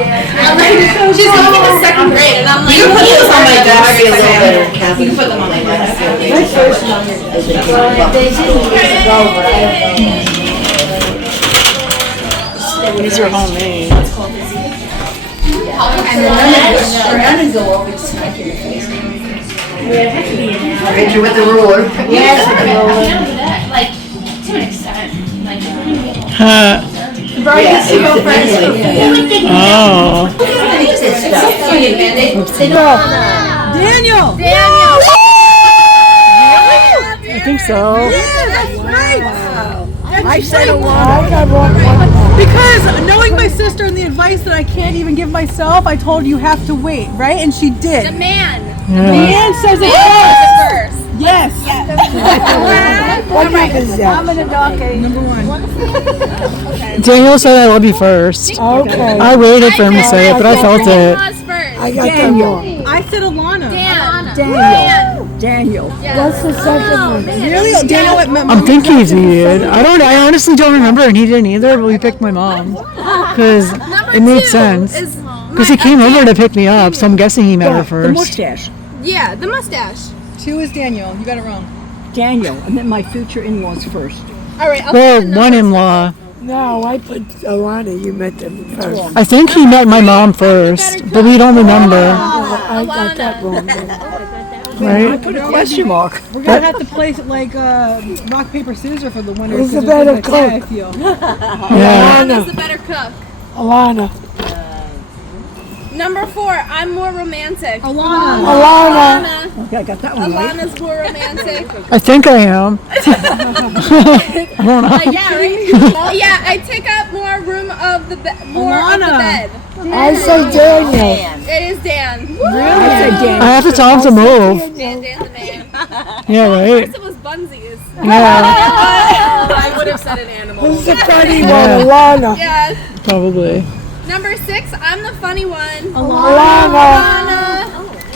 She's going into second grade, and I'm like, you can put this on my desk. You can put them on my desk. My first one is they didn't use go, but I These are homemade. and then none of go over to smack your face. Picture with the ruler. Yes, Like, to an extent. Like, Brian used to go first. Oh. Daniel! I think so. That's right! I said Alana. Because knowing my sister and the advice that I can't even give myself, I told you have to wait, right? And she did. the man. The man says it First. first. Yes. What rank is that? I'm in a donkey. Number one. Daniel said I love you first. Okay. I waited for him to say it, but I felt it. I got Daniel. I said Alana. Daniel. What's the second one? Really? Daniel at my I'm thinking he did. I honestly don't remember, and he didn't either, but we picked my mom. Because it made sense. Because he came over to pick me up, so I'm guessing he met her The first. mustache. Yeah, the mustache. Two is Daniel. You got it wrong. Daniel. And then my future in-laws first. All right, I'll Well, one in-law. No, I put Alana. You met them first. I think he met my mom first, but we don't remember. I got that wrong. Right? Put a question mark. We're going to have to place it like rock, paper, scissors for the winner. Who's the 'cause better it's like a tag cook? deal. Yeah. Who's the better cook? Alana. Number 4, I'm more romantic. Alana. Okay, I got that one right. Alana's more romantic. I think I am. Yeah, right? Yeah, I take up more room of the more of the bed. I say Daniel. It is Dan. I said Daniel. I have to tell him to move. Dan's the man. Yeah, right? First it was Bunsies. Yeah, I would have said an animal. Who's the funny one? Alana. Yeah. probably. Number 6, I'm the funny one. Alana.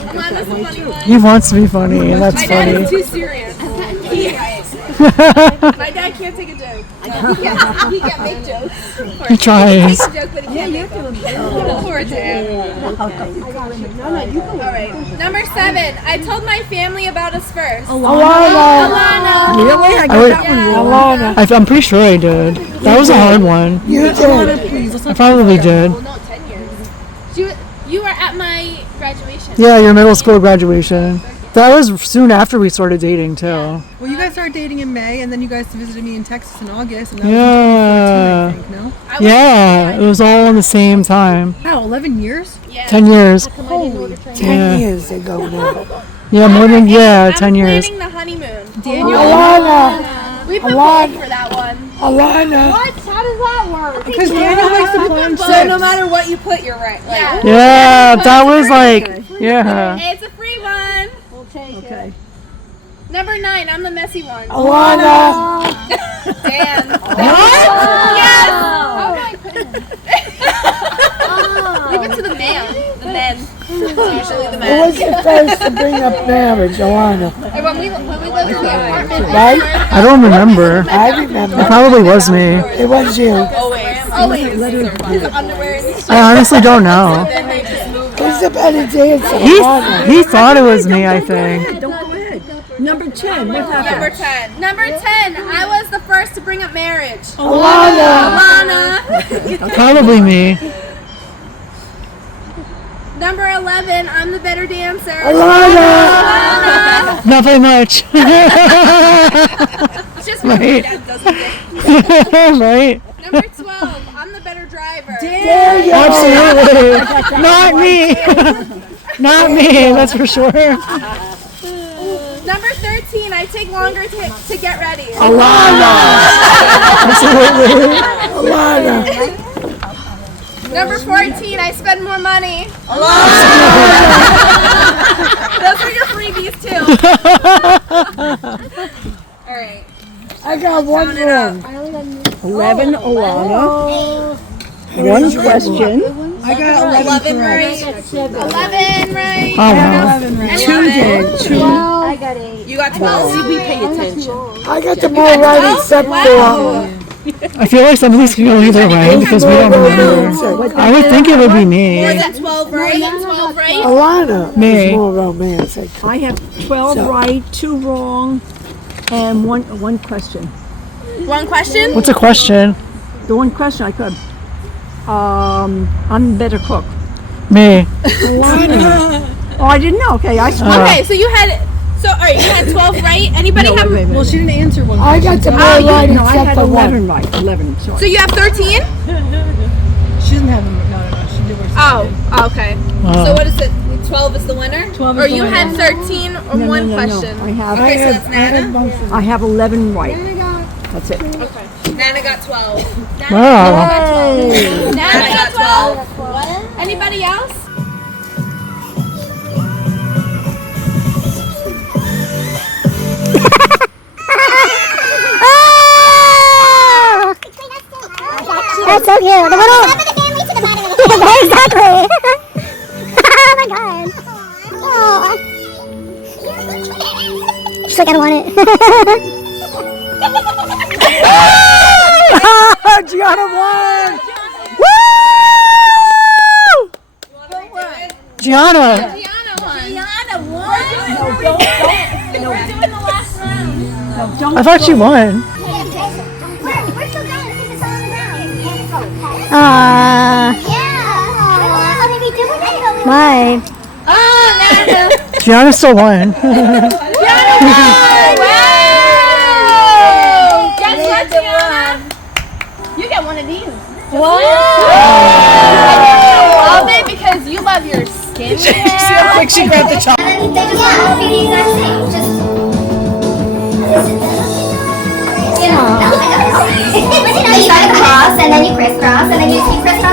Alana's the funny one. He wants to be funny, and that's My dad is funny. too serious. My dad can't take a joke. He can't make jokes. He tries. He can joke, but he can't make them. Poor dad. Alright. Number 7, I told my family about us first. Alana. Alana. Really? I got would- that one wrong. Alana. I'm pretty sure I did. That was a hard one. You did. I probably did. Well, no, 10 years. You were at my graduation. Yeah, your middle school graduation. That was soon after we started dating, too. Well, you guys started dating in May, and then you guys visited me in Texas in August, and that Yeah. was in 2014, I think, no? Yeah, it was all in the same time. Wow, 11 years? Yeah. 10 years. 10 years ago now. Yeah, more than, I'm 10 years. planning the honeymoon. Alana. We put Alana. gold for that one. Alana. How does that work? Because Daniel likes to plan So trips. no matter what you put, you're right. Yeah. Yeah, that was like, yeah. Hey, it's a free one. We'll take it. Number 9, I'm the messy one. Alana. Dan. Yes. Oh my goodness. Leave it to the man. The men. It's usually the Who men. was the first to bring up marriage? Alana. And when we lived in the apartment. Right? I don't remember. I It remember. probably was me. It was you. Always. His underwear and I honestly don't know. then they just moved. Who's the better dancer? Alana. He thought it was me, I think. Don't go ahead. Number 10. What Number happened? 10. Number 10. I was the first to bring up marriage. Alana. Alana. Probably me. Number 11. I'm the better dancer. Alana. Alana. Not very much. It's just what my Right. dad doesn't get. Right? Number 12. I'm the better driver. Absolutely. Not me. Not me, that's for sure. Number 13. I take longer to get ready. Absolutely. Alana. Number 14. I spend more money. Those are your freebies too. All right. I got one wrong. 11, Alana. One question. I got 11 right. 11 right. Oh, wow. 11 right. 2 did. 2. You got 12. We pay attention. I got them all right except for I feel like some of these can go either way because we don't remember. I would think it would be me. Was that 12 right? 12 right? Alana Me. is more romantic. I have 12 right, 2 wrong, and one question. One question? What's a question? The one question I could. I'm a better cook. Me. Oh, I didn't know. Okay, I swear. Okay, so you had, alright, you had 12 right. Anybody have, Well, she didn't answer one. I got the more right No, I except had for 11 one. right. 11. Sorry. so you have 13? She doesn't have them. No. She did worse. Oh, okay. So what is it? 12 is the winner? 12 is or the you winner. had 13 or No, one no. question? I have. Okay, so that's I had Nana. both of them. I have 11 right. That's it. Okay. Nana got 12. Wow. Nana got 12. Anybody else? That's so cute. The little. Exactly. Oh my god. Oh. She's like, I don't want it. Gianna won! Woo! Gianna. Gianna won. We're doing the last round. I thought she won. We're still going. This is all around. Yeah. Oh, maybe do it. Why? Oh, Nana. Gianna still won. Wow! Guess what, Gianna? You get one of these. What? I love it because you love your skin. See how quick she grabbed the chocolate? And then they just all be the exact same. Just. You know, you start across and then you crisscross and then you keep crisscrossing.